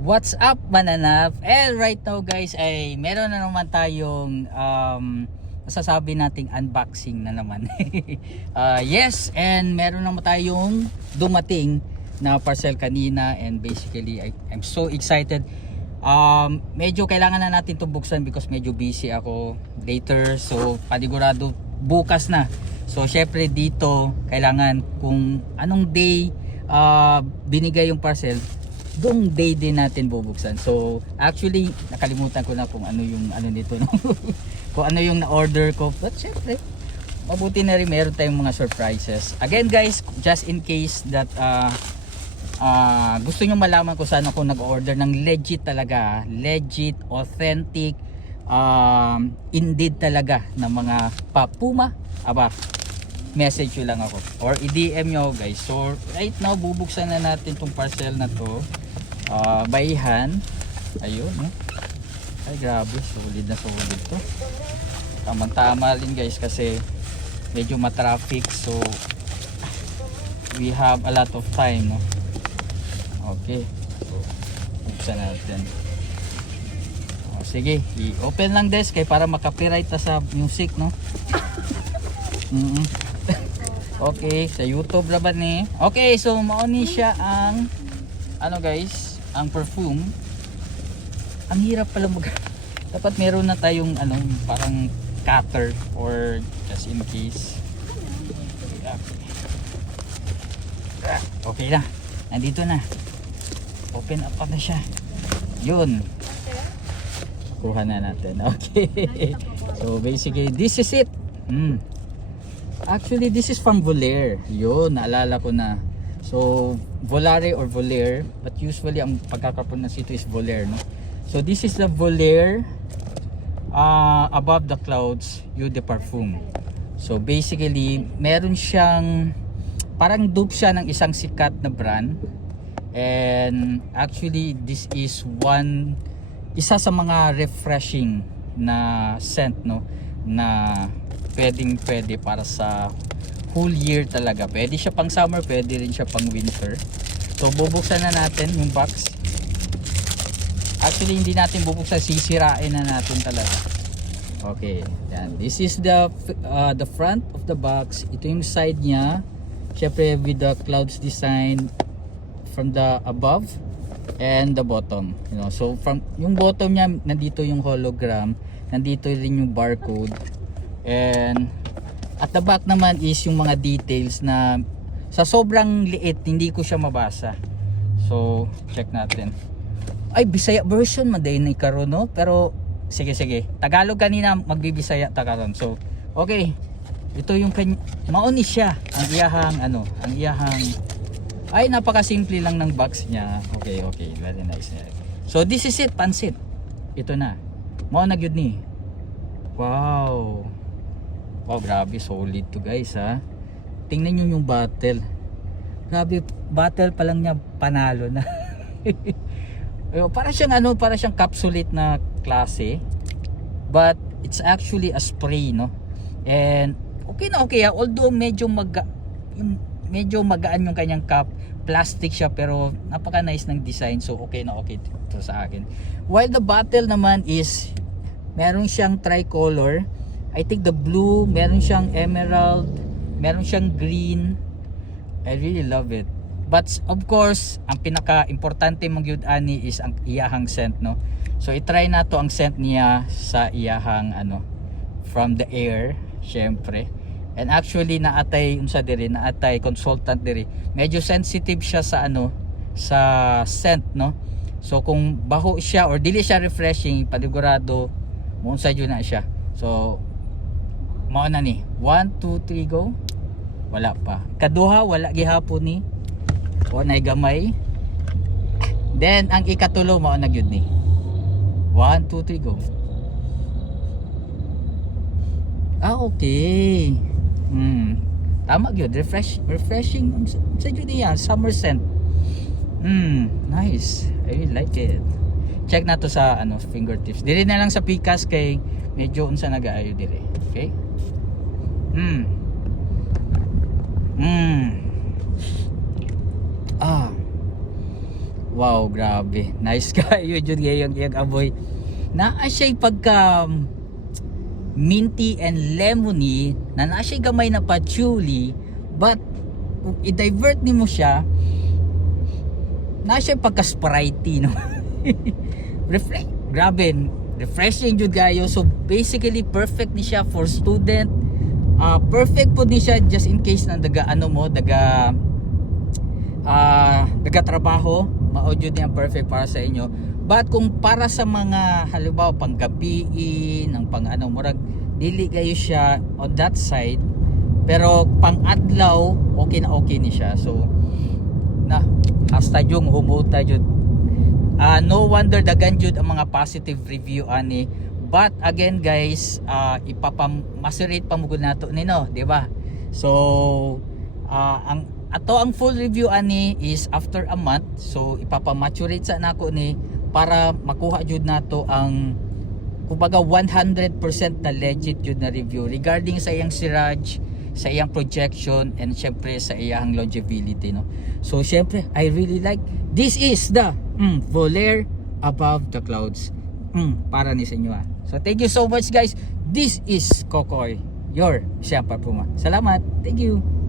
What's up, mananap? And right now guys ay meron na naman tayong masasabi nating unboxing na naman. Yes, and meron naman tayong dumating na parcel kanina, and basically I'm so excited. Medyo kailangan na natin to buksan because medyo busy ako later, so panigurado bukas na. So syempre dito kailangan kung anong day binigay yung parcel, doong day din natin bubuksan. So actually nakalimutan ko na kung ano yung ano nito, no? Kung ano yung na-order ko, but syempre mabuti na rin meron tayong mga surprises. Again guys, just in case that gusto nyo malaman kung saan ako nag-order ng legit talaga, legit, authentic, indeed talaga ng mga Puma, message nyo lang ako or i-DM nyo guys. So right now bubuksan na natin tong parcel na to by hand. Ayun, no? Ay grabe, solid na solid to. Tamang tama rin guys kasi medyo matraffic, so we have a lot of time, no? Okay, so buksan natin. Sige, i-open lang des kay para makapiright ta sa music, no? Okay, sa YouTube laban ni. Okay, so mauni siya ang ano guys, ang perfume. Ang hirap pala dapat meron na tayong ano, parang cutter or just in case. Okay na. Nandito na. Open up na siya. Yun. Kuha na natin. Okay. So basically this is it. Actually this is from Volair. Yun, naalala ko na. So Volare or Volair, but usually ang pagkakapronounce ito is Volair, no? So this is the Volair Above the Clouds Eau de Parfum. So basically meron siyang parang dupe siya ng isang sikat na brand, and actually this is isa sa mga refreshing na scent, no, na pwede para sa whole year talaga. Pwede siya pang summer, pwede rin siya pang winter. So bubuksan na natin yung box. Actually hindi natin bubuksan, sisirain na natin talaga. Okay, yan. This is the front of the box. Ito yung side niya. Syempre with the clouds design from the above and the bottom, you know. So from yung bottom niya, nandito yung hologram, nandito rin yung barcode, and at the back naman is yung mga details na sa sobrang liit hindi ko siya mabasa. So check natin. Ay, Bisaya version maday ni karon, no? Pero sige Tagalog kanina, magbibisaya ta karon. So okay, ito yung mauni siya ang iyahang ay napakasimple lang ng box niya. Okay, very nice. So this is it, pansit. Ito na. Mao na gyud ni. Wow, grabe, solid to guys, ha. Tingnan nyo yung bottle. Grabe, bottle pa lang niya panalo na. Para siyang capsulate na klase, but it's actually a spray, no. And okay, although medyo magaan yung kanyang cup, plastic siya, pero napaka nice ng design, so okay to sa akin. While the bottle naman is meron siyang tricolor. I think the blue, meron siyang emerald, meron siyang green. I really love it. But of course, ang pinaka-importante mong yun ani is ang iyahang scent, no. So i-try na to ang scent niya sa iyahang from the air, syempre. And actually naatay consultant diri. Medyo sensitive siya sa sa scent, no. So kung baho siya or dili siya refreshing, panigurado mo sa yun na siya. So mao na ni 1, 2, 3 go. Wala pa. Kaduha wala gihapon ni. O nay gamay. Then ang ikatulo mao na gyud ni. 1, 2, 3 go. Okay. Tama gyud, refreshing sa gyud niya, summer scent. Nice. I really like it. Check na to sa fingertips. Dili na lang sa pikas kay medyo unsa nagaayo dire. Okay? Wow, grabe. Nice kayo jud gayong iyang amoy. Naa siya pagka minty and lemony, na naa siya gamay na patchouli, but kung i-divert nimo siya, naa siya pagka Sprite, no? Grabe, refreshing jud kayo. So basically perfect ni siya for student. Perfect po ni siya just in case na daga trabaho, mao jud niya perfect para sa inyo. But kung para sa mga halimbawa panggabi, ng murag dili kayo siya on that side, pero pang adlaw okay ni siya. So na hasta yung humuta jud. No wonder dagan jud ang mga positive review ani. But again guys, ipapamacerate pa mugod nato nino, di ba? So ang full review ani is after a month. So ipapamaturate sa nako ni para makuha jud nato ang kumbaga 100% na legit jud na review regarding sa iyang siraj, sa iyang projection, and syempre sa iyang longevity, no. So syempre I really like this is the Volair Above the Clouds para ni sa inyo. So thank you so much guys. This is Kokoy, your Siampa Puma. Salamat. Thank you.